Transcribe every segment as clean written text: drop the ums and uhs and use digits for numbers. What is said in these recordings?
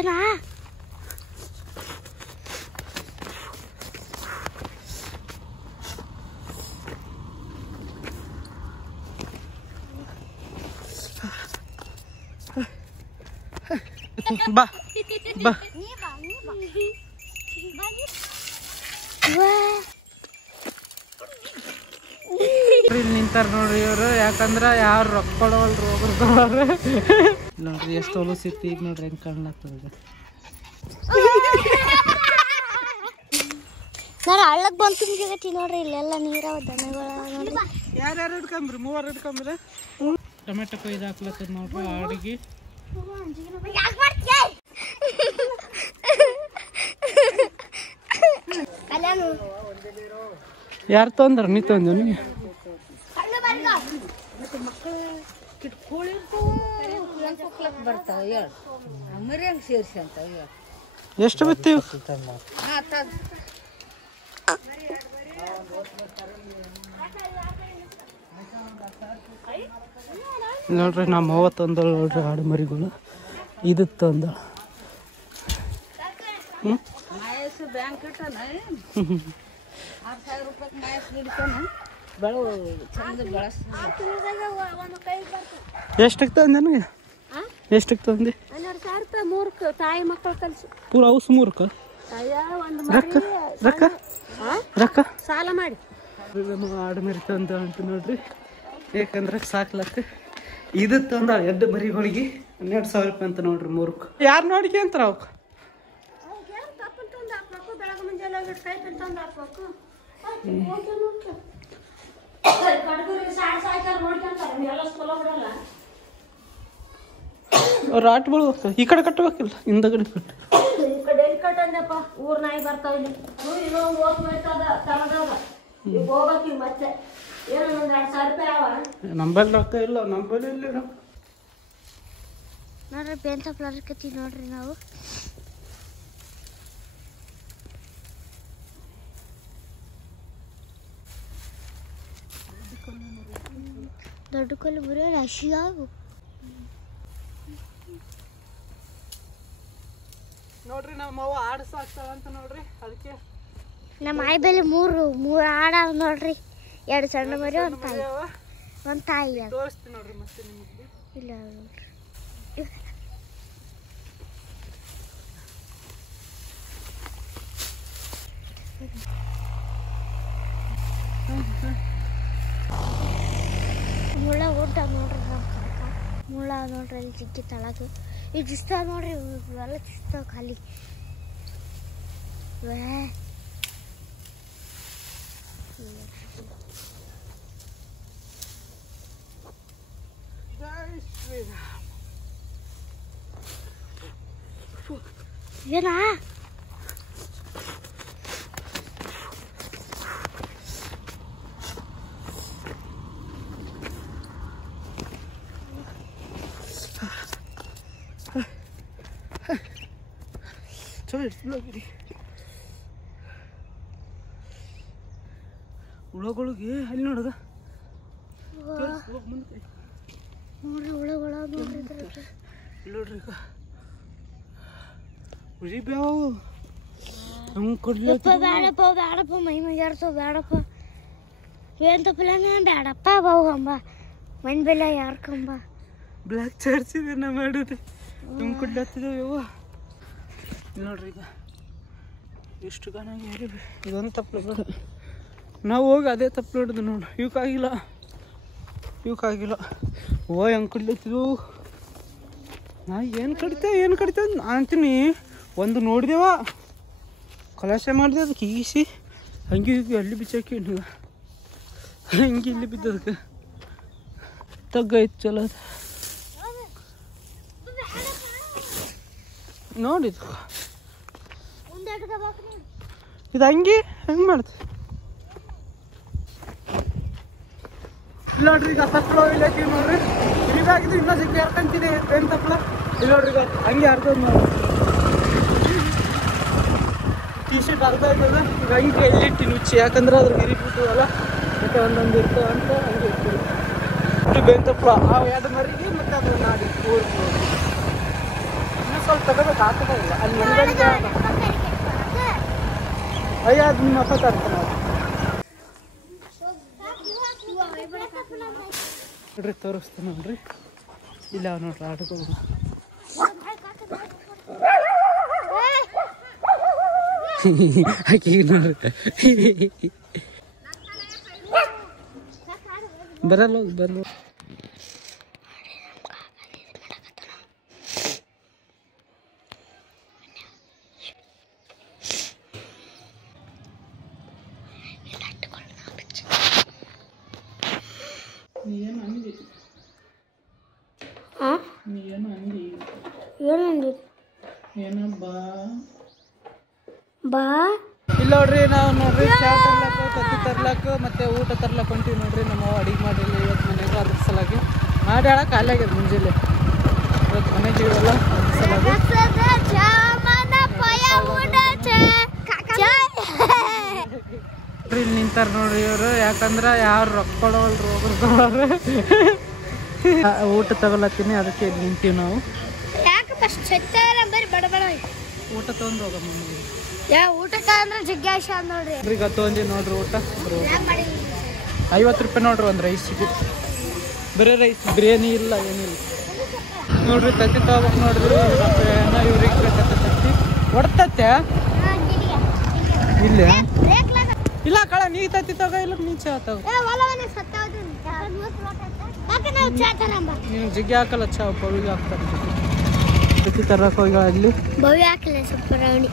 ಏನಾ ಬಾ ಬಾ ಇಲ್ಲಿ ನಿಂತಾರ ನೋಡ್ರಿ ಇವ್ರು, ಯಾಕಂದ್ರ ಯಾರು ರೊಕ್ಕ ಕೊಡವಲ್ರಿ ಹೋಗ್ರಿ ನೋಡ್ರಿ ಎಷ್ಟು ಹೊಲಸಿತ್ತು. ಈಗ ನೋಡ್ರಿ ಹೆಂಗ್ ಕಾಣ್ಲತ್ತದ. ನಾನು ಹಳ್ಳಕ್ ಬಂತು ನೋಡ್ರಿ, ಇಲ್ಲೆಲ್ಲ ನೀರವ ದನಗಳ ನೋಡ್ರಿ. ಯಾರ್ಯಾರು ಹಿಡ್ಕೊಂಬ್ರಿ? ಮೂವರು ಹಿಡ್ಕೊಂಬ್ರಿ. ಟೊಮೆಟೊ ಕೊಯ್ದು ಹಾಕ್ಲತ್ತದ ನೋಡ್ರಿ ಆಡಿಗೆ. ಯಾರು ತೊಂದ್ರ? ನೀ ತೊಂದ ನೀ ಎಷ್ಟು ಬಿತ್ತೀವಿ? ನೋಡ್ರಿ ನಮ್ಮ ಅವ್ವ ತಂದಳ ನೋಡ್ರಿ ಆಡು ಮರಿಗಳು. ಇದು ತಂದಳ. ಎಷ್ಟಕ್ಕೆ ತಂದೆ ನನಗೆ? ಎಷ್ಟಕ್ಕೆ ತಂದೆ? ತಾಯಿ ಮಕ್ಕಳು ಕಲ್ಸಿ ಪೂರ ಔಸ್ ಮೂರ್ಕ ರೊಕ್ಕ ರೊಕ್ಕ ರೊಕ್ಕ ಸಾಲ ಮಾಡಿ ಆಡು ಮರಿ ತಂದ ಅಂತ ನೋಡ್ರಿ. ಯಾಕಂದ್ರೆ ಸಾಕ್ಲಕ್ಕ ಇದು ತಂದ ಎಡ್ಡು ಮರಿಗಳಿಗೆ 12,000 ರೂಪಾಯಿ ಅಂತ ನೋಡ್ರಿ ಮೂರ್ಕ. ಯಾರು ನೋಡಿಕೆ ಅಂತಾರ ಅವಕ್ಕೆ? ಅವ್ರು ಆಟಗಳು ಈ ಕಡೆ ಕಟ್ಟಬೇಕಿಲ್ಲ, ಹಿಂದಗಡೆ ಕಟ್ಟು. ಊರ್ ನಾಯಿ ಬರ್ತಾವ ಮತ್ತೆ ನಂಬಲ್ಲಿ ರೊಕ್ಕ ಇಲ್ಲ, ನಂಬಲ್ಲಿ ಇಲ್ಲ ನೋಡ್ರಿ. ಬೇನ್ ಸಪ್ಲರ್ಕತಿ ನೋಡ್ರಿ ನಾವು. ದೊಡ್ಡ ಕಲ್ಲು ಬರೀ ಹಸಿಯಾಗು ನೋಡ್ರಿ. ನಮ್ಮ ಅವ್ವ ಆಡು ಸಾಕ್ತಾವಂತ ನೋಡ್ರಿ. ಅದಕ್ಕೆ ನಮ್ಮ ಆಯಿ ಬೆಲೆ ಮೂರು ಆಡ ನೋಡ್ರಿ. 2 ಸಣ್ಣ ಮರಿ, ಒಂದು ತಾಯಿ ತೋರಿಸ್ತೀನಿ ನೋಡ್ರಿ. ಮತ್ತೆ ನಿಮಗೆ ಇಲ್ಲ ನೋಡ್ರಿ. ಮುಳ್ಳ ಊಟ ನೋಡ್ರಿ. ನಮ್ಮ ಕರ್ಕ ಮುಳ್ಳ ನೋಡ್ರಿ ಅಲ್ಲಿ ಜಿಗ್ಗಿ ತಳಗ. ಈಗ ಚಿಸ್ತಾವ ನೋಡ್ರಿ, ಇವೆಲ್ಲ ಚಿಸ್ತಾವ ಖಾಲಿ. ಏನಾ ಹುಳಗಳಿಗೆ ಅಲ್ಲಿ ನೋಡದ ನೋಡ್ರಿ ಹುಳಗಳ ನೋಡ್ರಿ. ನೋಡ್ರಿ ಈಗ ಉಳಿಬ್ಯಾವು ನಮ್ಗೆ ಕೊಡ್ಲಪ್ಪ. ಬೇಡಪ್ಪ ಬೇಡಪ್ಪ ಮೈ ಮೈಯಾಡ್ತಾವ ಬೇಡಪ್ಪ. ಏನ್ ತಪ್ಪಲನ ಬೇಡಪ್ಪ ಬಾವು ಅಂಬ ಮನ್ ಬೆಲ್ಲ ಯಾರ್ಕಂಬ ಬ್ಲ್ಯಾಕ್ ಚಾರ್ಸಿದೆ ನಾ ಮಾಡೋದು. ನಮ್ಗೆ ಕೊಡ್ಲತ್ತಿದ್ದೇವೆ ಯವ್ವ. ನೋಡ್ರಿ ಈಗ ಎಷ್ಟು ಗಾನಾಗಿ ಹೇಳಿದ್ವಿ. ಇದೊಂದು ತಪ್ಪಲು ನಾವು ಹೋಗಿ ಅದೇ ತಪ್ಪು ನೋಡಿದ್ವಿ ನೋಡು. ಇವಕ್ಕಾಗಿಲ್ಲ ಓ ಹೆಂಗೆ ಕಡ್ಲತ್ತಿದ್ವು. ನಾ ಏನು ಕಡಿತೇವೆ ಅಂತೀನಿ. ಒಂದು ನೋಡಿದೆವ ಕಲಾಸೆ ಮಾಡಿದೆ, ಅದಕ್ಕೆ ಈಸಿ ಹಂಗೆ ಅಲ್ಲಿ ಬಿಚ್ಚಾಕಿ ಹಂಗೆ ಇಲ್ಲಿ ಬಿದ್ದದಕ್ಕೆ ತಗ್ಗೈತೆ ಚಲೋ ಅದು. ನೋಡಿದ್ದು ಇದು ಹೆಂಗೆ ಮಾಡ್ತೀವಿ ನೋಡ್ರಿ. ಈಗ ತಪ್ಪಳ ಇಲ್ಲಕ್ಕೆ ನೋಡ್ರಿ. ಇಲ್ಲಿಗಾಗಿದ್ದು ಇನ್ನೂ ಸಿಕ್ಕ ಯಾರ್ಕಂತೀನಿ ಏನು ತಪ್ಪಳ ಇಲ್ಲ ನೋಡ್ರಿ. ಈಗ ಹಂಗೆ ಅರ್ಧ ನೋಡಿ ಟಿ ಶರ್ಟ್ ಅರ್ಧ ಆಯ್ತದ. ಈಗ ಹಂಗೆ ಎಲ್ಲಿಟ್ಟಿನಿ ಹುಚ್ಚಿ, ಯಾಕಂದ್ರೆ ಅದ್ರ ಗಿರಿ ಬಿಟ್ಟವಲ್ಲ ಮತ್ತೆ ಒಂದೊಂದು ಇರ್ತಾವ ಅಂತ ಹಂಗೆ ಇರ್ತೀವಿ. ಬೇನ್ ತಪ್ಪಳ ಆ 2 ಮರಿಗೆ ಮತ್ತೆ ಅದು ನಾಡಿ ಊರು ಇನ್ನೂ ಅಲ್ಲಿ ತಗೋಬೇಕು ಆಗ್ತದೆ ಇಲ್ಲ ಅಲ್ಲಿ ಹೆಂಗಂತ ಅಯ್ಯ ಅದು ನಿಮ್ಮ ಅಪ್ಪ ತರ್ತಾನೆ ನೋಡ್ರಿ ತೋರಿಸ್ತೀನಿ ನೋಡ್ರಿ ಇಲ್ಲ ನೋಡ್ರಿ ಆಡ್ಕೋಬೋದು ಬರಲ್ಲ ಬರಲ್ಲ ಏನು ಅಂದಿ ಏನು ಬಾ ಬಾ ಇಲ್ಲ ನೋಡ್ರಿ ನಾವು ನೋಡ್ರಿ ಚಾ ತರ್ಲಕ್ಕ ಕತ್ತಿ ತರ್ಲಕ್ಕ ಮತ್ತೆ ಊಟ ತರ್ಲಕ್ಕ ಹೊಂಟಿವಿ ನೋಡ್ರಿ ನಮ್ಮ ಅಡಿಗೆ ಮಾಡಿಲ್ಲ ಇವತ್ತು ಮನೆಗೆ ಅದ್ರ ಸಲಾಗಿ ಮಾಡಿ ಹೇಳಕ್ಕೆ ಖಾಲಿ ಆಗ್ಯದ ಮುಂಜಾನೆ ಇವತ್ತು ಮನೆಗೆ ಇವೆಲ್ಲ ಅದ್ರ ಇಲ್ಲಿ ನಿಂತಾರ ನೋಡ್ರಿ ಇವರು ಯಾಕಂದ್ರೆ ಯಾರು ರೊಕ್ಕ ಕೊಡವಲ್ರಿ ಒಬ್ರು ಕೊಡೋರು ಊಟ ತಗೊಳತ್ತೀನಿ ಅದಕ್ಕೆ ಇಲ್ಲಿ ನಿಂತೀವಿ ನಾವು ಊಟ ತೊಗೊಂಡು ಹೋಗಮ್ಮ ಊಟ ಅಂದ್ರೆ ಜಿಜ್ಞಾಸ ನೋಡ್ರಿ ಈಗ ತೊಗೊಂಡಿ ನೋಡ್ರಿ ಊಟ 50 ರೂಪಾಯಿ ನೋಡ್ರಿ ಒಂದು ರೈಸಿಗೆ ಬರೀ ರೈಸ್ ಬಿರಿಯಾನಿ ಇಲ್ಲ ಏನಿಲ್ಲ ನೋಡ್ರಿ ತತ್ತಿ ತಗೋಬೇಕು ನೋಡ್ರಿ ಏನೋ ಇವ್ರಿಗೆ ಬೇಕಂತ ತತ್ತಿ ಹೊಡ್ತತ್ತೆ ಇಲ್ಲ ಇಲ್ಲ ಕಳ ನೀ ತತ್ತಿ ತಗೋ ಇಲ್ಲ ನೀ ಚಾ ತಗೋ ನೀವು ಜಿಗ್ಗಿ ಹಾಕಲ್ಲ ಚಾ ಬವಿಗೆ ಹಾಕ್ತಾರೆ ತತ್ತಿ ತರಕ್ಕೆ ಹೋಗಿ ಅಲ್ಲಿ ಬವಿ ಹಾಕಲ್ಲ ಸ್ವಲ್ಪ ರೌಂಡಿ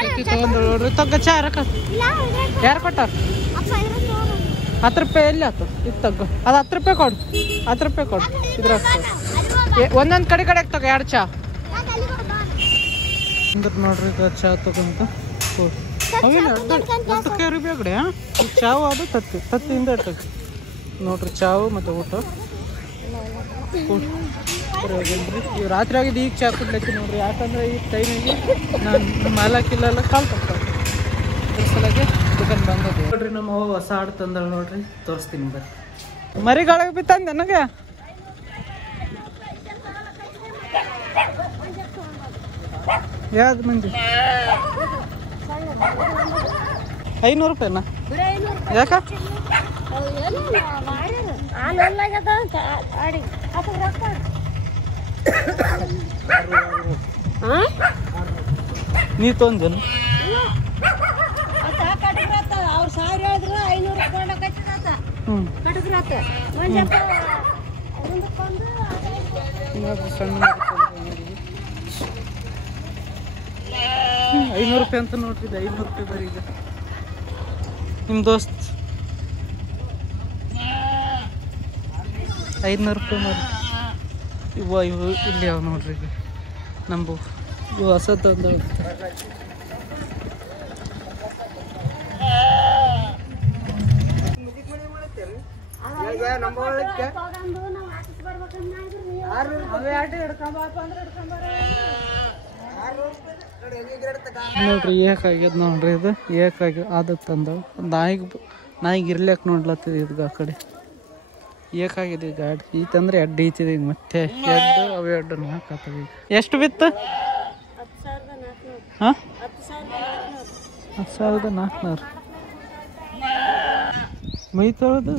ತತ್ತಿ ತಗೊಂಡ್ರು ನೋಡ್ರಿ ತಗ್ಗ ಚಾ ರೊಕ್ಕ ಯಾರು ಕೊಟ್ಟಾರ 10 ರೂಪಾಯಿ ಎಲ್ಲಿ ಆಯ್ತು ಇದು ತಗ್ಗು ಅದು 10 ರೂಪಾಯಿ ಕೊಡು 10 ರೂಪಾಯಿ ಕೊಡು ಇದ್ರಾಗ ಒಂದೊಂದು ಕಡೆ ತಗೋ 2 ಚಾ ಅಂದ್ರೆ ನೋಡ್ರಿ ಇದು ಚಾ ತಗೊಂತ ಬೇಕಡೆ ಚಾವು ಅದು ತತ್ತಿಯಿಂದ ಇರ್ತದೆ ನೋಡ್ರಿ ಚಾವು ಮತ್ತು ಊಟ ಇವು ರಾತ್ರಿ ಆಗಿದ್ದು ಈಗ ಚಾ ಕುಡ್ಲತ್ತಿ ನೋಡ್ರಿ ಯಾಕಂದ್ರೆ ಈ ಟೈಮಿಗೆ ನಾನು ಮಾಲಕ್ಕಿಲ್ಲ ಕಾಲ್ ತರ್ತಾರೆ ಅದ್ರ ಸಲಾಗಿ ದುಕಾನ್ ಬಂದದ್ದು ನೋಡ್ರಿ ನಮ್ಮ ಹೊಸ ಹಾಡು ತಂದಳು ನೋಡ್ರಿ ತೋರಿಸ್ತೀನಿ ಬರ್ರಿ ಮರಿಗಳಿಗೆ ಬಿತ್ತಂದ ನನಗೆ ಯಾವ್ದು ಮಂದಿ 500 ರೂಪಾಯಿನಾ ಯಾಕ ನೀ ತೊಂದೇನು ಅವ್ರು 1000 ಹೇಳಿದ್ರು 500 ಸಣ್ಣ 500 ರೂಪಾಯಿ ಅಂತ ನೋಡ್ರಿ 500 ರೂಪಾಯಿ ಬರೀ ಈಗ ನಿಮ್ಮ ದೋಸ್ತ್ 500 ರೂಪಾಯಿ ಮಾಡಿ ಇವು ಇಲ್ಲಿ ಯಾವ ನೋಡ್ರಿ ಈಗ ನಂಬು ಇವು ಹೊಸದು ಒಂದು ನೋಡ್ರಿ ಏಕಾಗ್ಯದ ನೋಡ್ರಿ ಇದು ಏಕಾಗಿ ಆದತ್ತಂದ ನಾಯಿಗೆ ಇರ್ಲಿಕ್ಕೆ ನೋಡ್ಲತ್ತದ ಇದು ಆ ಕಡೆ ಏಕಾಗಿದೆ ಗಾಡಿ ಈತಂದ್ರೆ ಎಡ್ಡು ಈತಿದೆ ಈಗ ಮತ್ತೆ ಎಡ್ಡು ಅವು ಎಡ್ಡು 4 ಆಗ್ತವೆ ಈಗ ಎಷ್ಟು ಬಿತ್ತು 10,400 ಹಾಂ 10,400 ಮೈ ತೊಳೆದು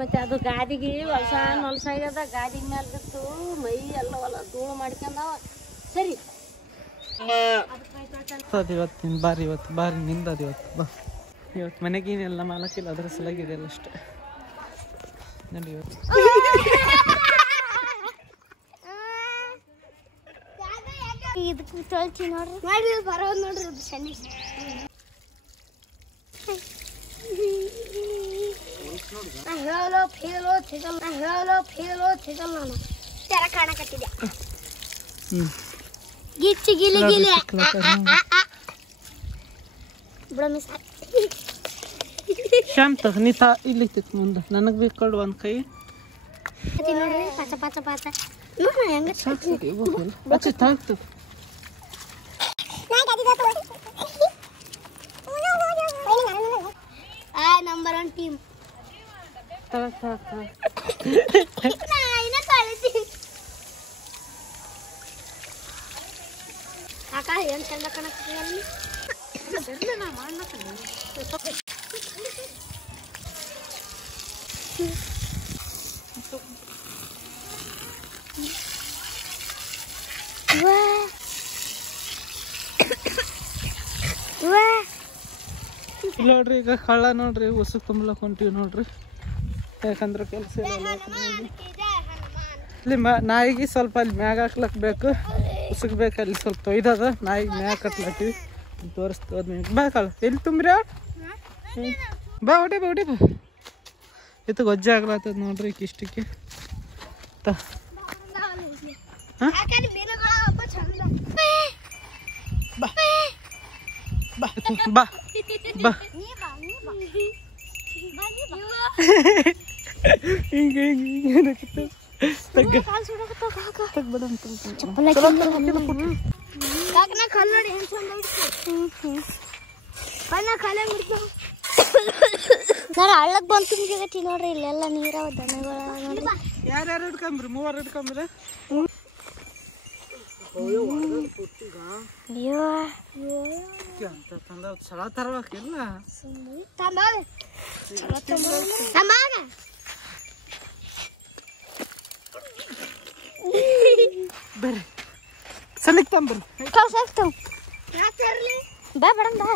ಮತ್ತೆ ಅದು ಗಾದಿಗೆ ಹೊಲಸಾಗ್ಯದ ಗಾದಿ ಮೇಲೆ ಬಿತ್ತು ಮೈ ಎಲ್ಲ ಹೊಲ ಧೂಳು ಮಾಡ್ಕೊಂಡವ ಸರಿ ಇವತ್ತು ಬಾರಿ ನಿಂದದ ಇವತ್ತು ಇವತ್ತು ಮನೆಗೇನೆಲ್ಲ ಮಾಲಕ್ಕಿಲ್ಲ ಅದ್ರ ಸಲಾಗಿದೆ ಎಲ್ಲ ಅಷ್ಟೇ ನೋಡಿ ಇವತ್ತು ಇದಕ್ಕೆ ತೊಳ್ಸಿ ನೋಡ್ರಿ ಬರೋದು ನೋಡ್ರಿ ಅದು ಶನಿ ನಾನು ತರ ಕಾಣಕತ್ತಿದ್ದೆ ಗಿಚ್ಚಿ ಗಿಲಿ ಗಿಲಿ ಶಾಂತ ನೀತಾ ಇಲ್ಲಿ ಮುಂದೆ ನನಗೆ ಬೇಕು ಒಂದು ಕೈ ನೋಡ್ರಿ ಪಾಚ ಪಾಚ ಪಾಚ ಹೆಂಗ ತಾಗ್ತು ನಂಬರ್ 1 ಟೀಮ್ ಕಾಕ ಏನು ಚಂದ ಕಾಣಕ್ತಿಲ್ಲ ನೋಡ್ರಿ ಈಗ ಕಳ್ಳ ನೋಡ್ರಿ ಉಸು ತುಂಬಲಕ್ ಹೊಂಟಿವಿ ನೋಡ್ರಿ ಯಾಕಂದ್ರೆ ಕೆಲಸ ಇಲ್ಲಿ ನಾಯಿಗೆ ಸ್ವಲ್ಪ ಅಲ್ಲಿ ಮ್ಯಾಗ ಹಾಕ್ಲಕ್ ಬೇಕು ಉಸುಕ್ ಬೇಕು ಅಲ್ಲಿ ಸ್ವಲ್ಪ ತೊಯ್ದದ ನಾಯಿಗೆ ಮ್ಯಾಗ ಕಟ್ಲತ್ತೀವಿ ತೋರಿಸ್ತದ ಬಾ ಕಳ್ಳ ಎಲ್ಲಿ ತುಂಬ್ರಿ ಬಾ ಹೊಡಿ ಬಾ ಹೊಡಿ ಬಾ ಇದು ಗೊಜ್ಜೆ ಆಗ್ಲತ್ತದ ನೋಡ್ರಿ ಇಷ್ಟಕ್ಕೆ ಬಾ ಬಾ ಬಾ ಹಿಂಗೆ ಹಿಂಗೆ ಹಳ್ಳಕ್ ಬಂತು ನೋಡ್ರಿ ಇಲ್ಲೆಲ್ಲ ನೀರವ ದನಗಳ ನೋಡ್ರಿ ಯಾರ್ಯಾರು ಹಿಡ್ಕೊಂಬ್ರಿ ಮೂವರು ಹಿಡ್ಕೊಂಬ್ರಿ ಚಲ ತರ್ಬೇಕಿಲ್ಲ ಬರ್ರಿ ಸಲಿಕ್ ತಂಬ್ರಿ ಬಾ ಮೇಡಮ್ ಬಾ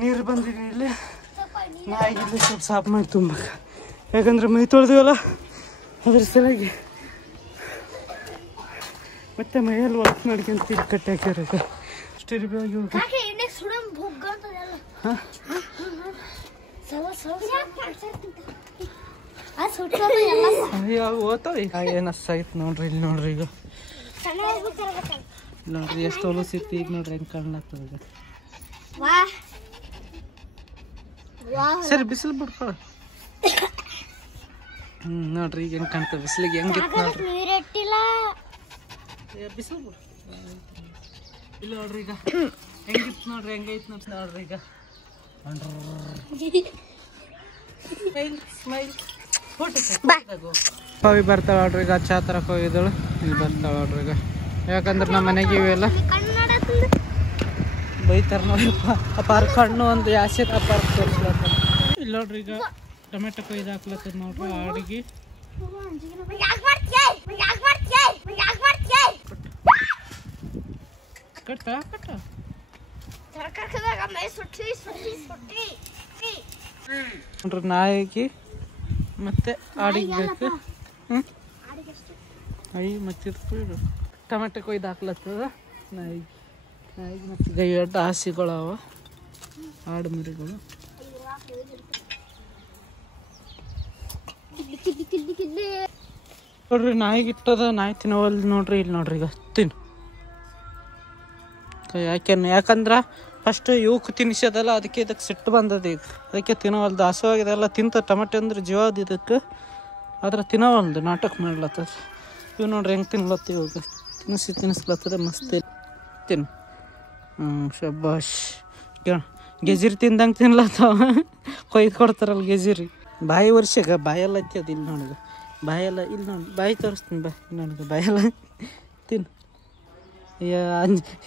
ನೀರು ಬಂದಿದೆ ಇಲ್ಲಿ ನಾಯಿಗಿಲ್ಲಿ ಸ್ವಲ್ಪ ಸಾಫ್ ಮಾಡಿ ತುಂಬಕ್ಕೆ ಯಾಕಂದ್ರೆ ಮೈ ತೊಳೆದಿವಲ್ಲ ಅದ್ರ ಸಲುವಾಗಿ ಮತ್ತೆ ಮೈಯಲ್ಲಿ ಒಳಗೆ ಮಾಡ್ಕೊಂತ ಕಟ್ಟಿ ಹಾಕ್ಯಾರ ಅಷ್ಟು ಇರ್ಬೇಕು ಅಯ್ಯೋ ಓದ್ತಾವ ಈಗ ಏನು ಅಷ್ಟಾಗಿತ್ತು ನೋಡ್ರಿ ಇಲ್ಲಿ ನೋಡ್ರಿ ಈಗ ನೋಡ್ರಿ ಎಷ್ಟು ಹೊಲಸಿತ್ತು ಈಗ ನೋಡ್ರಿ ಹೆಂಗೆ ಕಾಣ್ಲಾಗ್ತದ ಈಗ ಸರಿ ಬಿಸಿಲು ಬಿಡ್ಕೊಳ ನೋಡ್ರಿ ಈಗ ಹೆಂಗೆ ಕಾಣ್ತದೆ ಬಿಸಿಲಿಗೆ ಹೆಂಗಿತ್ತು ನೋಡ್ರಿ ಬಿಸಿಲು ಬಿಡು ಇಲ್ಲ ನೋಡ್ರಿ ಈಗ ಹೆಂಗಿತ್ತು ನೋಡ್ರಿ ಹೆಂಗೈತಿ ನೋಡ್ರಿ ಈಗ ಸ್ಮೈಲ್ ಕವಿ ಬರ್ತಾಳ ನೋಡ್ರಿ ಈಗ ಚಾ ತರಕ ಹೋಗಿದ್ದಳು ಇಲ್ಲಿ ಬರ್ತಾಳ ನೋಡ್ರಿ ಈಗ ಯಾಕಂದ್ರೆ ನಮ್ಮ ಮನೆಗೆ ಇವೆಲ್ಲ ಬೈತಾರ ನೋಡ್ರಿಪ್ಪ ಆ ಪಾರ್ಕ್ ಹಣ್ಣು ಒಂದು ಯಾಸೆ ಆ ಪಾರ್ಕ್ ತೋರಿಸ್ಲತ್ತ ಇಲ್ಲಿ ನೋಡ್ರಿ ಈಗ ಟೊಮೆಟೊ ಕೊಯ್ದು ಹಾಕ್ಲತ್ತದ ನೋಡ್ರಿ ಆಡಿಗೆ ಕಟ್ಟ ಕಟ್ಟ ನೋಡ್ರಿ ನಾಯಿಗೆ ಮತ್ತೆ ಆಡಿಗೆ ಬೇಕು ಅಯ್ಯ ಮತ್ತೆ ಟೊಮೆಟೊ ಕೊಯ್ದು ಹಾಕ್ಲತ್ತದ ನಾಯಿಗೆ ನಾಯಿಗೆ ಮತ್ತೆ ಗೈಯಡ್ಡ ಹಾಸಿಗಳವ ಆಡು ಮರಿಗಳು ನೋಡ್ರಿ ನಾಯಿಗೆ ಇಟ್ಟದ ನಾಯಿ ತಿನ್ನವಲ್ದು ನೋಡ್ರಿ ಇಲ್ಲಿ ನೋಡ್ರಿ ಈಗ ತಿನ್ನು ಯಾಕಂದ್ರೆ ಫಸ್ಟ್ ಇವಕ್ಕೆ ತಿನ್ನಿಸೋದಲ್ಲ ಅದಕ್ಕೆ ಇದಕ್ಕೆ ಸಿಟ್ಟು ಬಂದದ ಈಗ ಅದಕ್ಕೆ ತಿನ್ನವಲ್ದು ಹಸುವಾಗಿದೆಲ್ಲ ತಿಂತ ಟೊಮೆಟೊ ಅಂದ್ರೆ ಜೀವದ ಇದಕ್ಕೆ ಆದ್ರೆ ತಿನ್ನವಲ್ದು ನಾಟಕ ಮಾಡ್ಲತ್ತದ ಇವು ನೋಡ್ರಿ ಹೆಂಗೆ ತಿನ್ಲತ್ತ ಇವಾಗ ತಿನ್ನಿಸ್ಲತ್ತದ ಮಸ್ತ್ ತಿನ್ನು ಶಬ್ಬಾಷ್ ಗೆಜಿರಿ ತಿಂದಂಗೆ ತಿನ್ಲತ್ತವ ಕೊಯ್ದು ಕೊಡ್ತಾರಲ್ಲ ಗೆಜಿರಿ ಬಾಯಿ ವರ್ಷಗ ಬಾಯೆಲ್ಲ ಐತಿ ಅದು ಇಲ್ಲಿ ನೋಡಿಗ ಬಾಯೆಲ್ಲ ಇಲ್ಲಿ ನೋಡಿ ಬಾಯಿ ತೋರಿಸ್ತೀನಿ ಬಾ ನನಗೆ ಬಾಯೆಲ್ಲ ತಿನ್ನು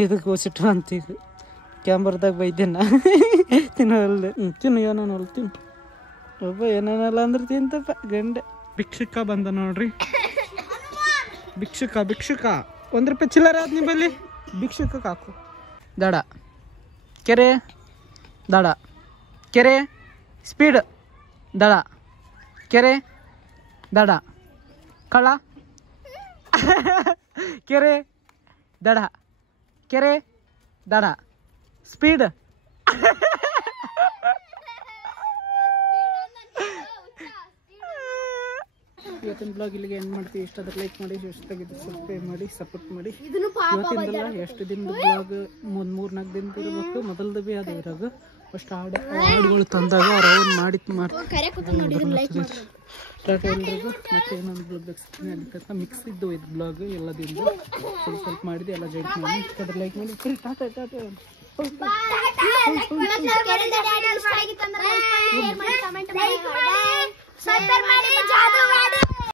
ಇದಕ್ಕೆ ಹೋಸಿಟ್ಟು ಅಂತ ಈಗ ಕ್ಯಾಮ್ರದಾಗ ಬೈದೇನ ತಿನ್ನೋಲ್ಲ ತಿನ್ನು ಏನೇನಲ್ಲ ತಿನ್ನು ಒಬ್ಬ ಏನೇನಲ್ಲ ಅಂದ್ರೆ ತಿಂತಪ್ಪ ಗಂಡೆ ಭಿಕ್ಷುಕ ಬಂದ ನೋಡ್ರಿ ಭಿಕ್ಷುಕ ₹1 ಚಿಲ್ಲರೆ ಆದ ನಿಮ್ಮಲ್ಲಿ ಭಿಕ್ಷುಕ ಹಾಕು ದಡ ಕೆರೆ ದಡ ಕೆರೆ ಸ್ಪೀಡ್ ದಡ ಕೆರೆ ದಡ ಕಳ್ಳ ಕೆರೆ ದಡ ಕೆರೆ ದಡ ಸ್ಪೀಡ್ ಇವತ್ತಿನ ಬ್ಲಾಗ್ ಇಲ್ಲಿಗೆ ಎಂಡ್ ಮಾಡ್ತೀವಿ. ಇಷ್ಟಾದ್ರೆ ಲೈಕ್ ಮಾಡಿ, ಇಷ್ಟಾಗಿದ್ದು ಸಬ್ಸ್ಕ್ರೈಬ್ ಮಾಡಿ, ಸಪೋರ್ಟ್ ಮಾಡಿ. ಇವತ್ತಿಂದಲ್ಲ ಎಷ್ಟು ದಿನದ ಬ್ಲಾಗ್, 3-4 ದಿನದ ಇರಬೇಕು. ಮೊದಲ್ದು ಭೀ ಅದು ಇರೋದು ಫಸ್ಟ್ ಹಾಡುಗಳು ತಂದಾಗ ಅವ್ರು ಮಾಡಿ ಸ್ಟಾರ್ಟ್ ಎಲ್ರಿಗೂ ಮತ್ತೆ ಇನ್ನೊಂದು ಬ್ಲಾಗ್ ಮಿಕ್ಸ್ ಇದ್ದು ಇದು ಬ್ಲಾಗ್ ಎಲ್ಲದಿಂದ ಸ್ವಲ್ಪ ಮಾಡಿದೆ, ಎಲ್ಲ ಜೈಟ್ ಮಾಡಿ ಇಷ್ಟಾದ್ರೆ ಲೈಕ್ ಮಾಡಿ. ಟಾಟಾ ಟಾಟಾ. ಸಬ್ಸ್ಕ್ರೈಬ್ ಮಾಡಿ, ಜಾದು ಮಾಡಿ.